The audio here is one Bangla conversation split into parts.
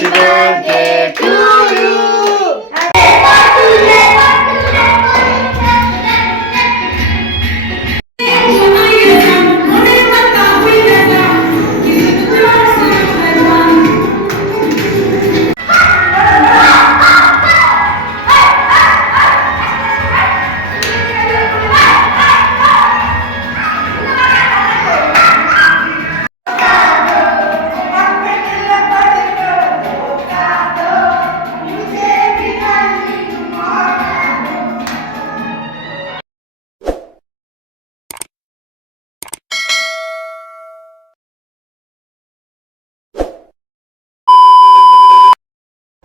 Happy birthday to you.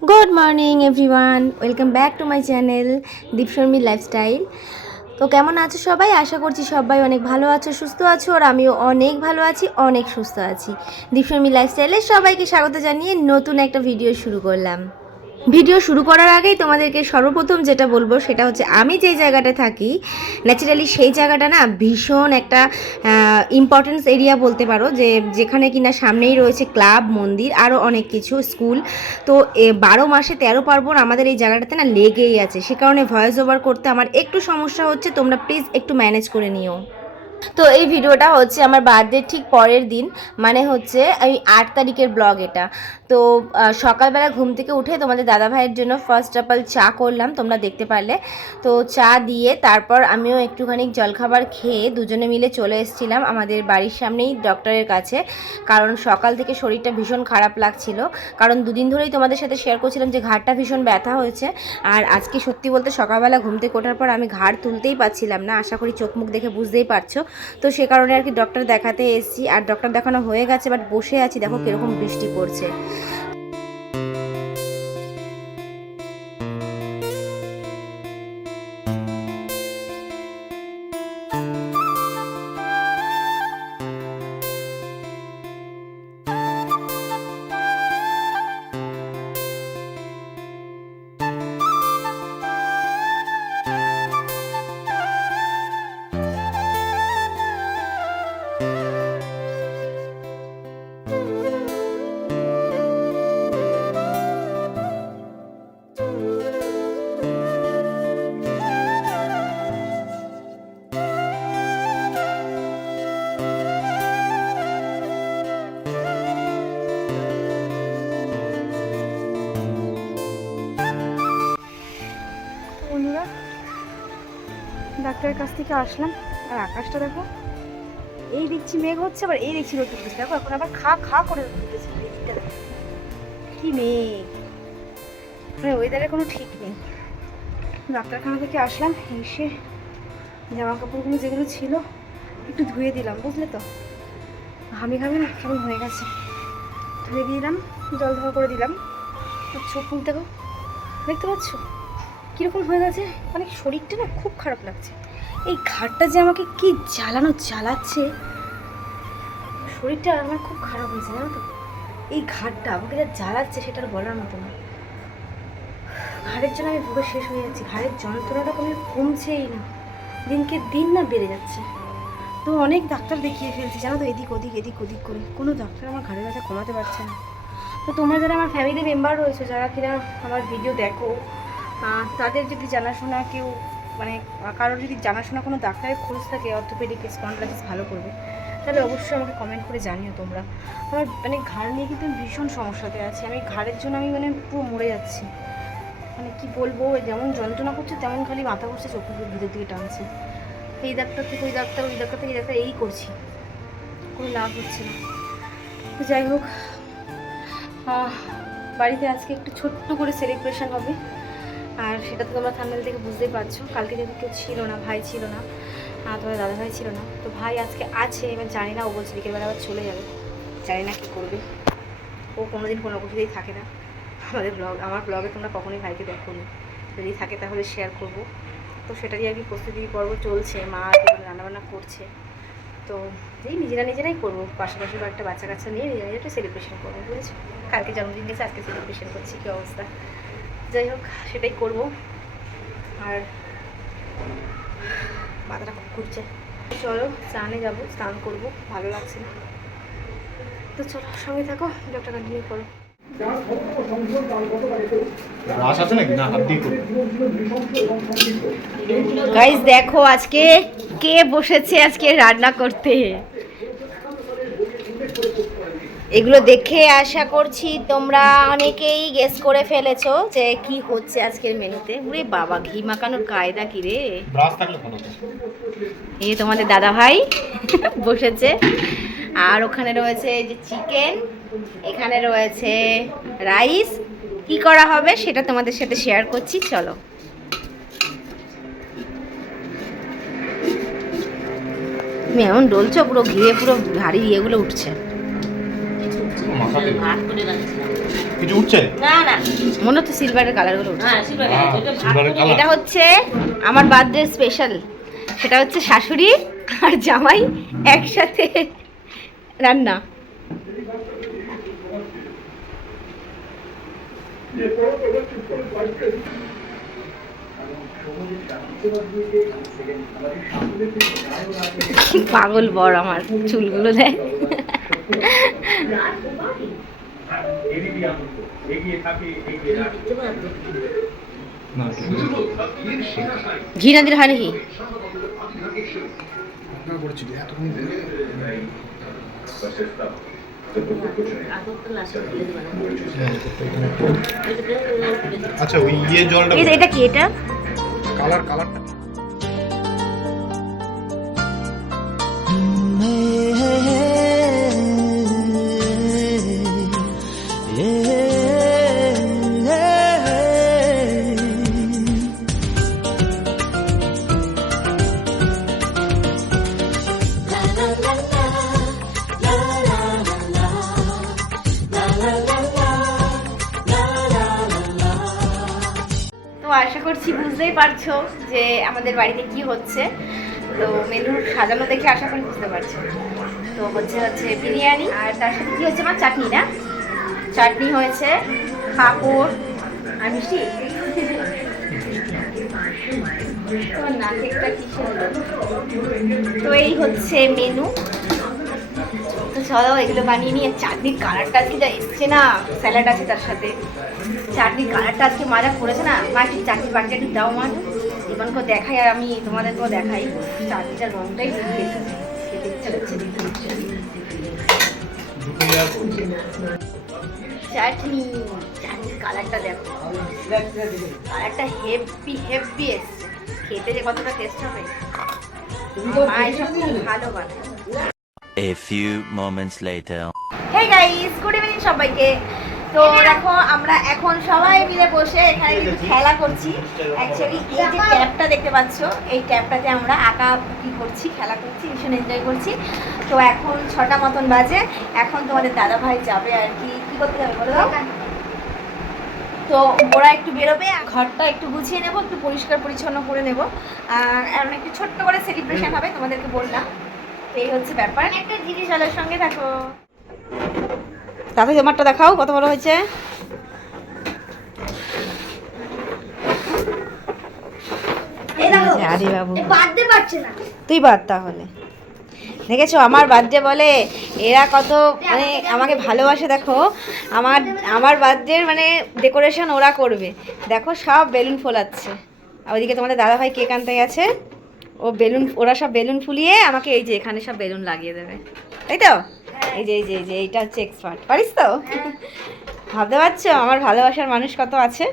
Good morning everyone, welcome back to my channel Dipsharmi lifestyle. তো কেমন আছো সবাই? আশা করছি সবাই অনেক ভালো আছো, সুস্থ আছো, আর আমিও অনেক ভালো আছি, অনেক সুস্থ আছি। দীপশর্মী লাইফস্টাইলে সবাইকে স্বাগত জানিয়ে নতুন একটা ভিডিও শুরু করলাম। ভিডিও শুরু করার আগেই তোমাদেরকে সর্বপ্রথম যেটা বলবো সেটা হচ্ছে আমি যেই জায়গাটায় থাকি ন্যাচারালি সেই জায়গাটা না ভীষণ একটা ইম্পর্টেন্স এরিয়া বলতে পারো, যেখানে কিনা সামনেই রয়েছে ক্লাব, মন্দির, আরও অনেক কিছু, স্কুল। তো 12 মাসে 13 পার্বণ আমাদের এই জায়গাটাতে না লেগেই আছে। সে কারণে ভয়েস ওভার করতে আমার একটু সমস্যা হচ্ছে, তোমরা প্লিজ একটু ম্যানেজ করে নিও। তো এই ভিডিওটা হচ্ছে আমার বার্থডে ঠিক পরের দিন, মানে হচ্ছে এই 8 তারিখের ব্লগ এটা। তো সকালবেলা ঘুম থেকে উঠে তোমাদের দাদাভাইয়ের জন্য ফার্স্ট অফ অল চা করলাম, তোমরা দেখতে পারলে। তো চা দিয়ে তারপর আমিও একটুখানি জলখাবার খেয়ে দুজনে মিলে চলে এসেছিলাম আমাদের বাড়ির সামনেই ডক্টরের কাছে। কারণ সকাল থেকে শরীরটা ভীষণ খারাপ লাগছিল, কারণ দুদিন ধরেই তোমাদের সাথে শেয়ার করছিলাম যে ঘাড়টা ভীষণ ব্যথা হয়েছে। আর আজকে সত্যি বলতে সকালবেলা ঘুম থেকে ওঠার পর আমি ঘাড় তুলতেই পারছিলাম না, আশা করি চোখ মুখ দেখে বুঝতেই পারছো। তো সে কারণে আর কি ডক্টর দেখাতে এসেছি, আর ডক্টর দেখানো হয়ে গেছে, বাট বসে আছি, দেখো কীরকম বৃষ্টি পড়ছে। বন্ধুরা, ডাক্তারের কাছ থেকে আসলাম, আর আকাশটা দেখো, এই দেখছি মেঘ হচ্ছে, আবার এই দেখছি রোদ উঠেছে। দেখো এখন আবার খা খা করে রোদ উঠেছে, কি মেঘ, মানে ওয়েদারের কোনো ঠিক নেই। ডাক্তারখানা থেকে আসলাম, এসে জামা কাপড়গুলো যেগুলো ছিল একটু ধুয়ে দিলাম, বুঝলে তো, ঘামি ঘামি না কেমন হয়ে গেছে, ধুয়ে দিলাম, জল ধোয়া করে দিলাম। চোখ মুখ দেখো, দেখতে পাচ্ছ কীরকম হয়ে গেছে, মানে শরীরটা না খুব খারাপ লাগছে। এই ঘাড়টা যে আমাকে কি জ্বালাচ্ছে, শরীরটা আমার খুব খারাপ হয়েছে, জানো তো। এই ঘাড়টা আমাকে যা জ্বালাচ্ছে সেটা আর বলার মতো না। ঘাড়ের জন্য আমি পুরো শেষ হয়ে যাচ্ছি, ঘাড়ের যন্ত্রণাটা কোনো কমছেই না, দিনকে দিন না বেড়ে যাচ্ছে। তো অনেক ডাক্তার দেখিয়ে ফেলছি, জানো তো, এদিক ওদিক করে কোনো ডাক্তার আমার ঘাড়ের ব্যথা কমাতে পারছে না। তো তোমরা যারা আমার ফ্যামিলি মেম্বার রয়েছে, যারা কিনা আমার ভিডিও দেখো, তাদের যদি জানাশোনা কেউ, মানে কারোর যদি জানাশোনা কোনো ডাক্তারের খোঁজ থাকে অর্থোপেডিক স্পন্ডাইটিস ভালো করবে, তাহলে অবশ্যই আমাকে কমেন্ট করে জানিও তোমরা। আমার মানে ঘাড় নিয়ে কিন্তু ভীষণ সমস্যাতে আছি আমি, ঘাড়ের জন্য আমি মানে পুরো মরে যাচ্ছি। মানে কি বলবো, যেমন যন্ত্রণা করছে তেমন খালি মাথা করছে, চোখ মুখের ভিতর দিকে টানছে। এই ডাক্তার থেকে ওই ডাক্তার, ওই ডাক্তার থেকে এই ডাক্তার, এই করছি, কোনো লাভ হচ্ছে না। তো যাই হোক, বাড়িতে আজকে একটু ছোট্ট করে সেলিব্রেশন হবে, আর সেটা তো তোমরা থাম্বনেল থেকে বুঝতেই পারছো। কালকে যেহেতু কেউ ছিল না, ভাই ছিল না, তোমার দাদা ভাই ছিল না, তো ভাই আজকে আছে, এবার জানি না, ও বলছে বিকেলবেলা আবার চলে যাবে, জানি না কী করবে। ও কোনোদিন কোনো কিছুতেই থাকে না আমার ব্লগে তোমরা কখনোই ভাইকে দেখো নি, যদি থাকে তাহলে শেয়ার করব। তো সেটারই আর কি প্রস্তুতি পর্ব চলছে, মা আর কি রান্নাবান্না করছে। তো এই নিজেরাই করবো, পাশাপাশি একটা বাচ্চা কাচ্চা নিয়ে নিজেরা একটা সেলিব্রেশন করবো, বুঝেছো। কালকে জন্মদিন গেছে, আজকে সেলিব্রেশন করছি, কী অবস্থা। যাই হোক, সেটাই করব। আর মাথাটা খুব ঘুরছে, চলো স্নানে যাবো, স্নান করবো, ভালো লাগছে না। তো চলো সঙ্গে থাকো, ভিডিওটা কন্টিনিউ করো। রাস আছে নাকি? না, হাত দিয়ে করবে। গাইস দেখো আজকে কে বসেছে আজকে রান্না করতে। এগুলো দেখে আশা করছি তোমরা অনেকেই গেস করে ফেলেছো যে কি হচ্ছে আজকের মেনুতে। ওরে বাবা, ঘি মাখানোর কায়দা কি রে। ব্রাশ থাকলে ভালো হতো। এই তোমাদের দাদা ভাই বসেছে, আর ওখানে রয়েছে এই যে চিকেন, এখানে রয়েছে রাইস। কি করা হবে সেটা তোমাদের সাথে শেয়ার করছি, চলো। তুমি এমন ডলছো, পুরো ঘিরে পুরো ভারী ইয়েগুলো উঠছে। মাথাতে কিছু উঠছে? মনে হচ্ছে সিলভারের কালারগুলো উঠছে। সিলভারের কালার। এটা হচ্ছে আমার বার্থডে স্পেশাল, সেটা হচ্ছে শাশুড়ি আর জামাই একসাথে রান্না। পাগল বর আমার, চুলগুলো দেয়। ঘি না দিলে হয় নাকি? আচ্ছা, ওই ইয়ে জলটা এটা কি? এটা কালারটা তো আশা করছি বুঝতেই পারছো যে আমাদের বাড়িতে কি হচ্ছে। তো মেনুর সাজানো দেখে আশা করি বুঝতে পারছো। তো হচ্ছে বিরিয়ানি, আর তার সাথে কি হচ্ছে আমার চাটনি, না চাটনি হয়েছে, পাঁপড় আর মিষ্টি। তোমার নাকেরটা কিসের হলো? তো এই হচ্ছে মেনু। তো চলো এগুলো বানিয়ে নিয়ে। চাটনির কালারটা আজকে যা এসছে না, স্যালাড আছে তার সাথে, চাটনির কালারটা আজকে মাজা করেছে না। মা একটু চাটনির বাটিটা একটু দাও মা, এবারকেও দেখাই আর আমি তোমাদেরকেও দেখাই। চাটনিটার রঙটাই খেতে ইচ্ছা করছে। চাটনি, চাটনির কালারটা দেখো, কালারটা হেভি এসছে। খেতে যে কতটা টেস্ট হবে, মা এসব খুব ভালো বানায়। A few moments later. Hey guys, good evening সবাইকে। তো দেখো আমরা এখন সবাই মিলে বসে এখানে কিছু খেলা করছি। অ্যাকচুয়ালি এই যে ট্যাবটা দেখতে পাচ্ছ, এই ট্যাবটাতে আমরা আঁকা কি করছি, খেলা করছি, ভীষণ এনজয় করছি। তো এখন 6টা মতন বাজে। এখন তোমাদের দাদা ভাই যাবে আর কি করতে যাবে বলো? তো ওরা একটু বেরোবে, ঘরটা একটু গুছিয়ে নেবো, একটু পরিষ্কার পরিচ্ছন্ন করে নেবো, আর একটু ছোট্ট করে সেলিব্রেশন হবে, তোমাদেরকে বললাম। এই হচ্ছে ব্যাপার। একটা জিনিস আলোর সঙ্গে থাকো। তাতে তোমারটা দেখাও কত বড় হয়েছে। আরে বাবু, তুই বাদ তাহলে। দেখেছো আমার বার্থডে বলে এরা কত মানে আমাকে ভালোবাসে। দেখো আমার বার্থডের মানে ডেকোরেশন ওরা করবে। দেখো সব বেলুন ফোলাচ্ছে, আর ওইদিকে তোমাদের দাদা ভাই কেক আনতে গেছে। ওরা সব বেলুন ফুলিয়ে আমাকে এই যে এখানে সব বেলুন লাগিয়ে দেবে, তাই তো? এই যে এইটা হচ্ছে এক্সপার্ট, পারিস তো? ভাবতে পারছো আমার ভালোবাসার মানুষ কত আছে।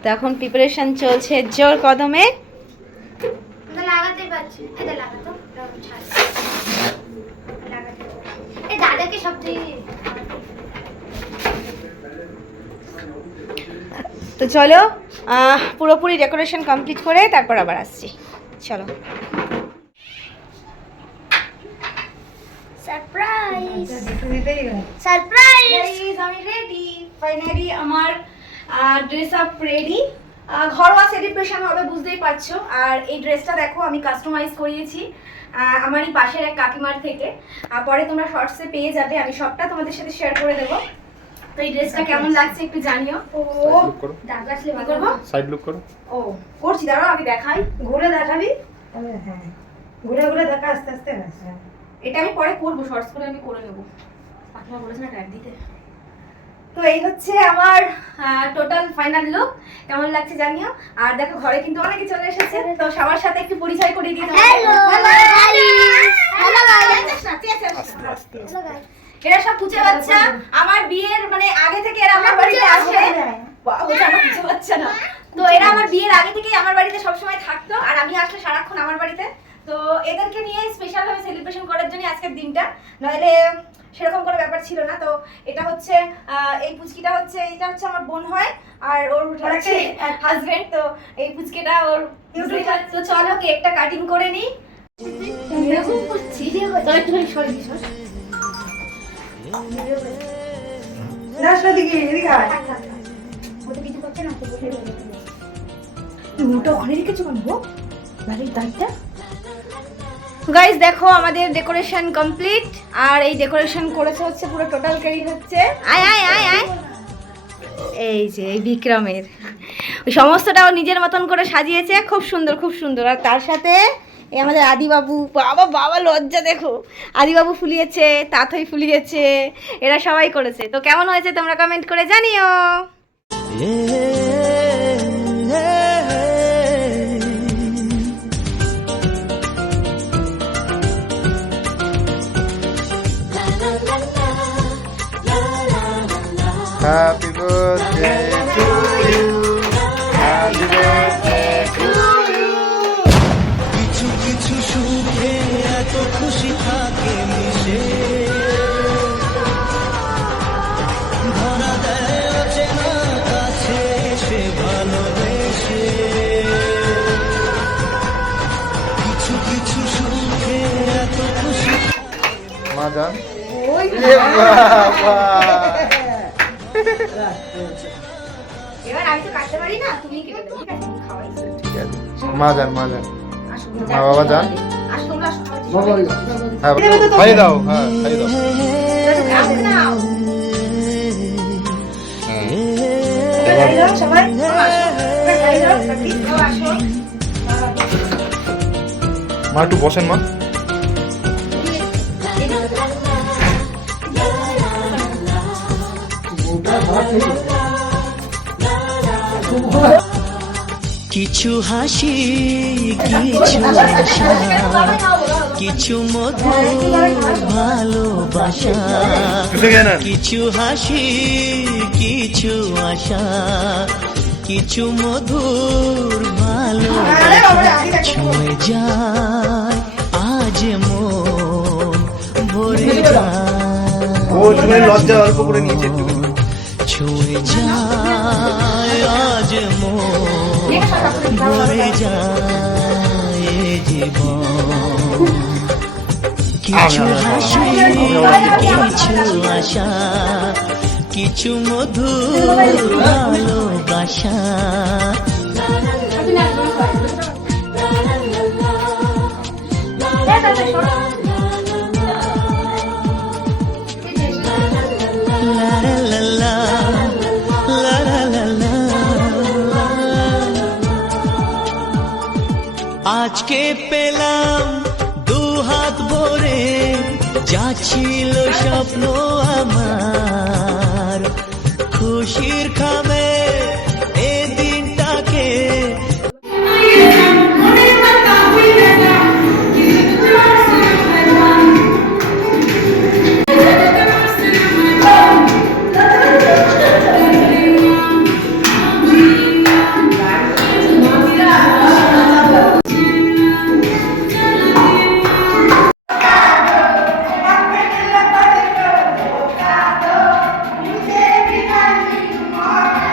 তো এখন প্রিপারেশন চলছে জোর কদমে। তো চলো পুরোপুরি ডেকোরেশন কমপ্লিট করে তারপর আবার আসছি, চলো। সারপ্রাইজ, আমি রেডি ফাইনালি। আমার ড্রেস আপ রেডি, ঘরোয়া সেলিব্রেশন হবে বুঝতেই পারছো। আর এই ড্রেসটা দেখো আমি কাস্টমাইজ করিয়েছি আমারই পাশের এক কাকিমার থেকে। পরে তোমরা শর্টসে পেয়ে যাবে, আমি সবটা তোমাদের সাথে শেয়ার করে দেবো। তো এই ড্রেসটা কেমন লাগছে একটু জানিও। ও দাগ আসলে কি করবো? সাইড লুক করো। ও করছি, দাঁড়াও আগে দেখাই। ঘুরে দেখাবি? হ্যাঁ, ঘুরে ঘুরে দেখা আস্তে আস্তে। এটা আমি পরে করবো, শর্টস করে আমি করে নেবো। তো এই হচ্ছে আমার টোটাল ফাইনাল লুক। কেমন লাগছে জানিও। আর দেখো ঘরে কিন্তু অনেকে চলে এসেছে, তো সবার সাথে একটু পরিচয় করিয়ে দিই। এরা সব পুচে বাচ্চা, আমার বিয়ের মানে আগে থেকে এরা আমার বাড়িতে আসে। পুচে বাচ্চা না, তো এরা আমার বিয়ের আগে থেকেই আমার বাড়িতে সবসময় থাকতো, আর আমি আসলে সারাক্ষণ আমার বাড়িতে। তো এদেরকে নিয়ে স্পেশাল ভাবে সেলিব্রেশন করার জন্য আজকের দিনটা, নইলে সেরকম কোনো ব্যাপার ছিল না। তো এটা হচ্ছে এই পুচকিটা হচ্ছে, এটা হচ্ছে আমার বোন হয়, আর ওর হচ্ছে হাজবেন্ড। তো এই পুচকিটা ওর। তো চলো কেকটা কাটিং করে নিই। গাইস দেখো আমাদের ডেকোরেশন কমপ্লিট, আর এই ডেকোরেশন করেছে হচ্ছে পুরো টোটাল ক্রেডিট হচ্ছে আয় আয় আয় আয় এই যে এই বিক্রমের। ওই সমস্তটাও নিজের মতন করে সাজিয়েছে, খুব সুন্দর খুব সুন্দর। আর তার সাথে এই আমাদের আদিবাবু, বাবা বাবা লজ্জা দেখো, আদিবাবু ফুলিয়েছে, তাথই ফুলিয়েছে, এরা সবাই করেছে। তো কেমন হয়েছে তোমরা কমেন্ট করে জানিও। Happy birthday to you. Happy birthday to you. কিছু কিছু সুখে এত খুশি থাকে মিশে, ধরা দেয় অচেনা কাছে সে ভালোবেসে। কিছু কিছু সুখে এত খুশি। মাজা বাবা এবার আমি তো কাটতে পারি না, তুমি কেটে দাও, ঠিক আছে? খাওয়াই। ঠিক আছে মাজা মাজা আসো মা বাবা যান। আসো তোমরা আসো, হ্যাঁ খাইয়ে দাও, হ্যাঁ খাইয়ে দাও। নাও এবার সবাই আসো। মা একটু বসেন মা। কিছু হাসি, কিছু আশা, কিছু মধুর ভালোবাসা। কিছু হাসি, কিছু আশা, কিছু মধুর ভালোবাসা। ছুঁয়ে যায় আজ মন ভরে যায়। ও তুমি লজ্জা অল্প করে নিয়েছে একটু। ছুঁয়ে যায় আজ মন ভরে যায় জীবন। কিছু হাসি, কিছু আশা, কিছু মধুর ভালোবাসা। আজকে পেলাম দু হাত ভরে, যা ছিল স্বপ্ন আমার, খুশির খামে এ দিনটাকে। Happy birthday.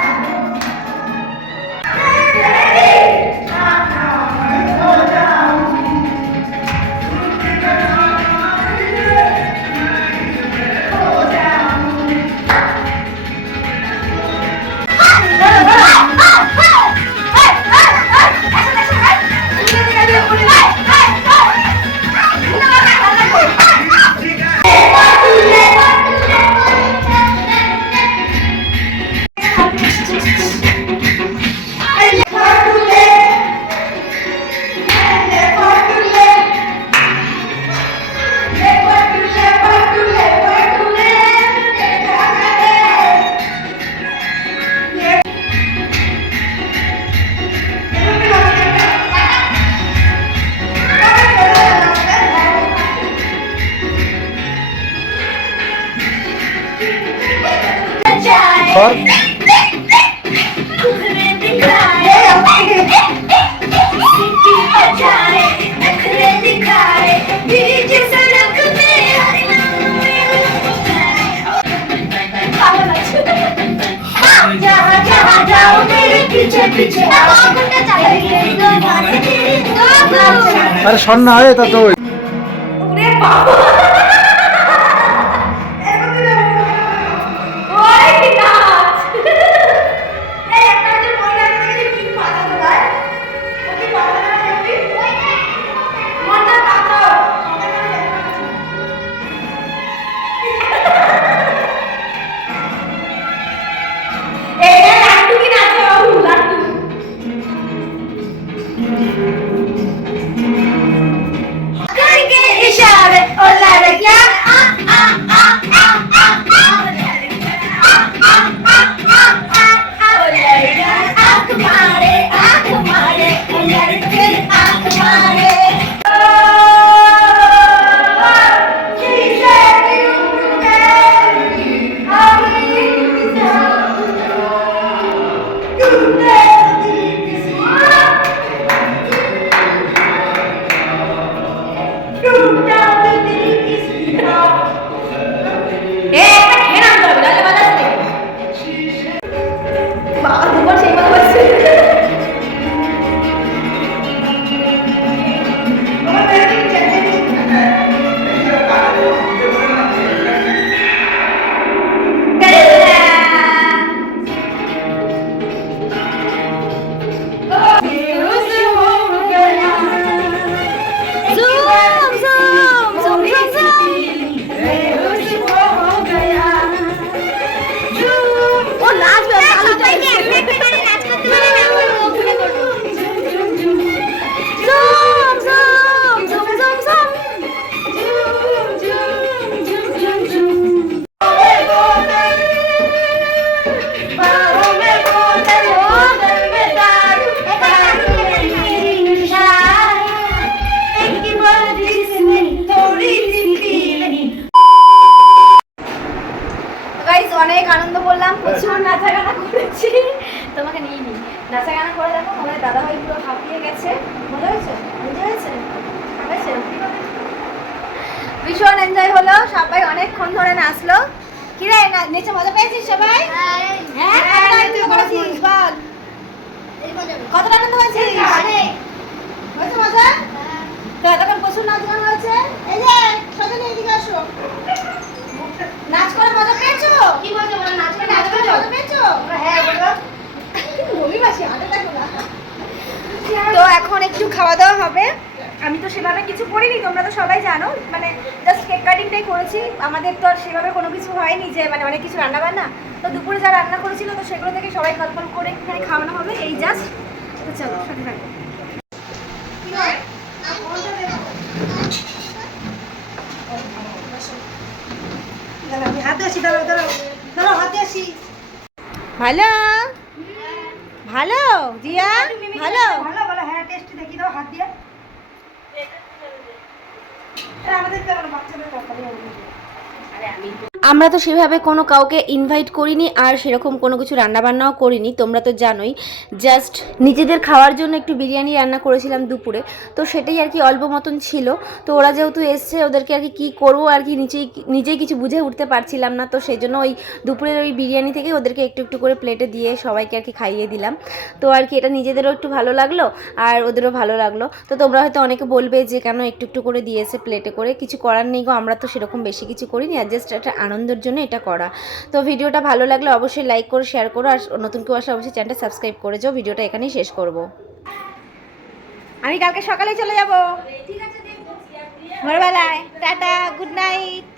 সর। আরে সর না হয় তা তো অনেক আনন্দ করলাম, প্রচুর নাচা গানা করেছি। তোমাকে নিয়ে নি নাচা গানা করে দেখো, আমাদের দাদা ভাই পুরো হাঁপিয়ে গেছে। মজা হয়েছে? মজা হয়েছে? ভীষণ এনজয় হলো, সবাই অনেকক্ষণ ধরে নাচলো। কিরে নেচে মজা পেয়েছিস সবাই? হ্যাঁ, বল কতটা আনন্দ হয়েছিস? হয়েছে মজা? তো এতক্ষণ প্রচুর নাচ গান হয়েছে। এই যে সজনে এদিকে আসো। নাচ করে মজা পেয়েছো? কি মজা? বলো নাচ করে মজা পেয়েছো? হ্যাঁ বলো। রবিবাসী আগে দেখো না। তো এখন একটু খাওয়া দাওয়া হবে। আমি তো সেভাবে কিছু করিনি, তোমরা তো সবাই জানো, মানে জাস্ট কেক কাটিংটাই করেছি। আমাদের তো আর সেভাবে কোনো কিছু হয়নি যে মানে অনেক কিছু রান্না বান্না। তো দুপুরে যা রান্না করেছিল তো সেগুলো থেকে সবাই কল্পন করে এখানে খাওয়ানো হবে, এই জাস্ট। তো চলো সাথে থাকো। ভালো ভালো জিয়া, ভালো ভালো ভালো। হ্যাঁ টেস্ট দেখি দাও হাত দিয়ে। আমাদের তো বাচ্চাদের ব্যাপারে আমরা তো সেভাবে কোনো কাউকে ইনভাইট করিনি, আর সেরকম কোনো কিছু রান্নাবান্নাও করিনি, তোমরা তো জানোই। জাস্ট নিজেদের খাওয়ার জন্য একটু বিরিয়ানি রান্না করেছিলাম দুপুরে, তো সেটাই আর কি অল্প মতন ছিল। তো ওরা যেহেতু এসছে, ওদেরকে আর কি কী করবো আর কি নিজেই কিছু বুঝে উঠতে পারছিলাম না। তো সেই জন্য ওই দুপুরের ওই বিরিয়ানি থেকে ওদেরকে একটু একটু করে প্লেটে দিয়ে সবাইকে আর কি খাইয়ে দিলাম। তো আর কি এটা নিজেদেরও একটু ভালো লাগলো আর ওদেরও ভালো লাগলো। তো তোমরা হয়তো অনেকে বলবে যে কেন একটু একটু করে দিয়েছে প্লেটে করে, কিছু করার নেই গো, আমরা তো সেরকম বেশি কিছু করিনি, আর জাস্ট একটা আনন্দের জন্য এটা করা। তো ভিডিওটা ভালো লাগলে অবশ্যই লাইক করো, শেয়ার করো, আর নতুন কেউ আসলে অবশ্যই চ্যানেলটা সাবস্ক্রাইব করে যাও। ভিডিওটা এখানেই শেষ করব। আমি কালকে সকালে চলে যাব ভোরবেলায়। Tata, good night.